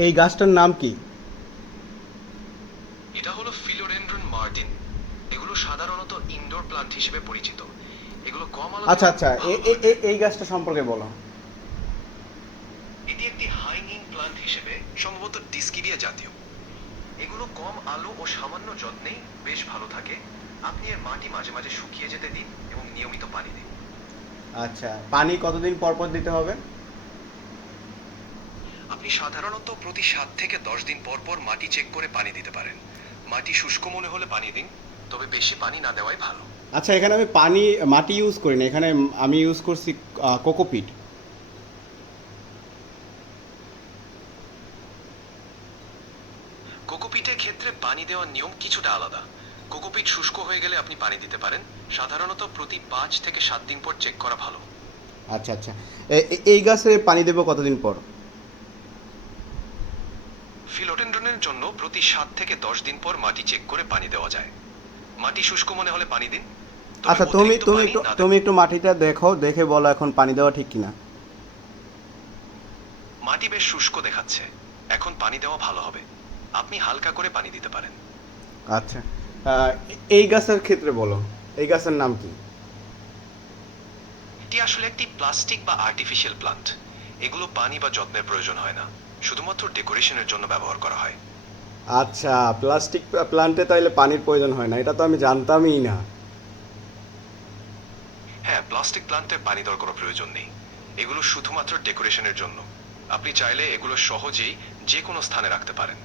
এই গাছটার নাম কি? এটা হলো ফিলোডেনড্রন মার্টিন। এগুলো সাধারণত ইনডোর প্লান্ট হিসেবে পরিচিত। এগুলো কম আলো আচ্ছা পেলেও আচ্ছা, খুব ভালো ধরবে। এই গাছটা সম্পর্কে বলো। এটি একটি হাইঙ্গিং প্লান্ট হিসেবে সম্ভবত ডিস্কিডিয়া জাতীয়। এগুলো কম আলো ও সামান্য যত্নেই বেশ ভালো থাকে। আপনি এর মাটি মাঝে মাঝে শুকিয়ে যেতে দিন এবং নিয়মিত পানি দিন। আচ্ছা, পানি কতদিন পর পর দিতে হবে? আপনি সাধারণত প্রতি 7 থেকে 10 দিন পর পর মাটি চেক করে পানি দিতে পারেন। মাটি শুষ্ক মনে হলে পানি দিন, তবে বেশি পানি না দেওয়াই ভালো। আচ্ছা, এখানে আমি মাটি ইউজ করি না, এখানে আমি ইউজ করছি কোকোপিট। কোকোপিটের ক্ষেত্রে পানি দেওয়ার নিয়ম কিছুটা আলাদা। কোকোপিট শুষ্ক হয়ে গেলে আপনি পানি দিতে পারেন। সাধারণত প্রতি 5 থেকে 7 দিন পর চেক করা ভালো। আচ্ছা আচ্ছা, এই গাছে পানি দেবো কতদিন পর? ফিলোডেন্ড্রনের জন্য প্রতি 7 থেকে 10 দিন পর মাটি চেক করে পানি দেওয়া যায়। মাটি শুষ্ক মনে হলে পানি দিন, তবে আচ্ছা, তুমি অতিরিক্ত তুমি পানি একটু না তুমি দেবেন। একটু মাটিটা দেখো, দেখে বলো এখন পানি দেওয়া ঠিক কিনা। মাটি বেশ শুষ্ক দেখাচ্ছে। এখন পানি দেওয়া ভালো হবে। আপনি হালকা করে পানি দিতে পারেন। আচ্ছা, এই গাছের ক্ষেত্রে বলো, এই গাছের নাম কি? এটি আসলে একটি প্লাস্টিক বা আর্টিফিশিয়াল প্লান্ট। এগুলো পানি বা যত্নের প্রয়োজন হয় না, শুধুমাত্র ডেকোরেশনের জন্য ব্যবহার করা হয়। আচ্ছা, প্লাস্টিক প্লান্টে তাইলে পানির প্রয়োজন হয় না, এটা তো আমি জানতামই না। হ্যাঁ, প্লাস্টিক প্লান্টে পানি দেওয়ার কোনো প্রয়োজন নেই। এগুলো শুধুমাত্র ডেকোরেশনের জন্য। আপনি চাইলে এগুলো সহজেই যে কোনো স্থানে রাখতে পারেন।